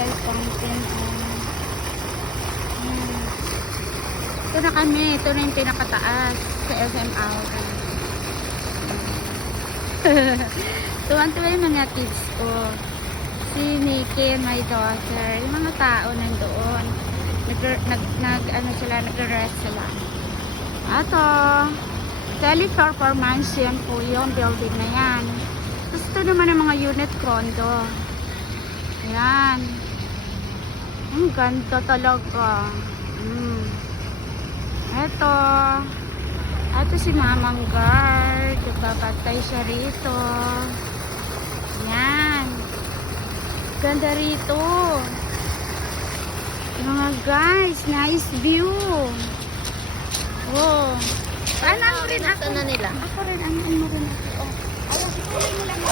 guys, fountain. Ito na kami. Ito na yung pinakataas sa SM Aura. Tuwan-tuwa yung mga kids ko. Si Nikki and my daughter. Yung mga tao nandoon. Nag-rest sila. Ato. Teleperformance yan po yung building na yan. Tapos ito naman ang mga unit condo. Ayan. Ang ganda talaga. Ito. Ito si Mamang Guard. Nagbabantay siya rito. Ayan. Ganda rito. Mga guys, nice view. Wow. Paano rin ako? Nila? Ako rin, ano rin ako. Oh. Ayun, sikunin mo lang.